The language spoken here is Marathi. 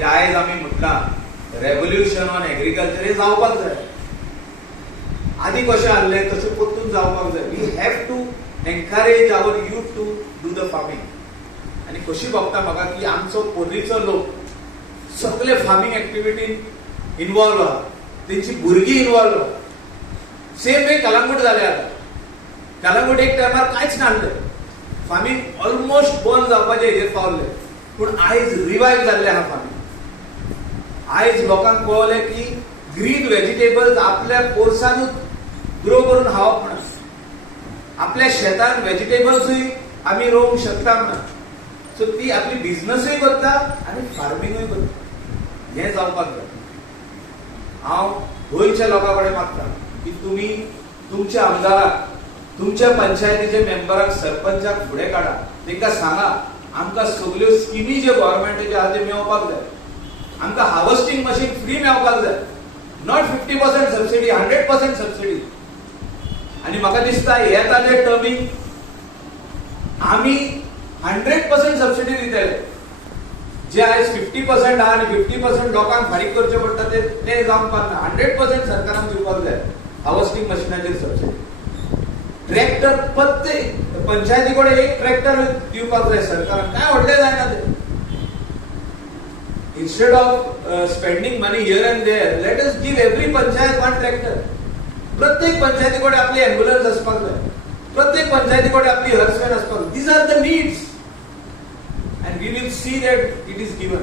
जे आयज आमी म्हटला रेव्होल्युशन ऑन एग्रीकल्चर हे जावपाक जाय. आधी कशें आसलें तशें परतून जावपाक जाय. We have to encourage our youth to do the farming. आणि कशी भोगता म्हाका की आमचो पयलींचो लोक सगळे फार्मिंग एक्टिविटीन इन्वॉल्व आहा. तेंची भुरगीं इन्वॉल्व आहा. सेम वे कलंगूट जालें आतां. कलंगूट एक टायमार कांयच नासलें. फार्मिंग ऑलमोस्ट बंद जावपाचें हेजेर पावलें. पूण आयज रिवायव जाल्लें आहा फार्मिंग. आयज लोकांक कळलें की ग्रीन व्हेजिटेबल्स आपल्या पोरसानूच ग्रो करून खावप म्हणून. आपल्या शेतान व्हेजिटेबल्सूय आमी रोवंक शकता म्हणून. सो ती आपली बिझनसूय करता आनी फार्मिंगूय करता. हें जावपाक जाय. हांव गोंयच्या लोकां कडेन मागता की तुमी तुमच्या आमदाराक, तुमच्या पंचायतीच्या मेंबराक, सरपंचाक फुडें काडा. तांकां सांगा आमकां सगल्यो स्किमी ज्यो गव्हर्नमेंटाच्यो आहा त्यो मेळपाक जाय. आमकां हार्वेस्टिंग मशीन फ्री मेळपाक जाय. Not 50% subsidy, 100% subsidy. आणि म्हाका दिसता येता ते टर्मीक आमी 100% सबसिडी दितले. जे आयज 50% आहा आनी 50% लोकांक फारीक करचे पडटा ते जावपाक ना. 100% सरकारान दिवपाक जाय हार्वेस्टिंग मशिनाचेर सबसिडी. ट्रॅक्टर प्रत्येक पंचायती कडेन एक ट्रॅक्टर दिवपाक जाय सरकारान. काय व्हडलें जायना ते. Instead of spending money here and there, let us give every panchayat one tractor. प्रत्येक पंचायती कडेन आपली एम्ब्युलन्स असपाक जाय. प्रत्येक पंचायती कडेन आपली हर्समॅन असपाक. These are the needs, and we will see that it is given.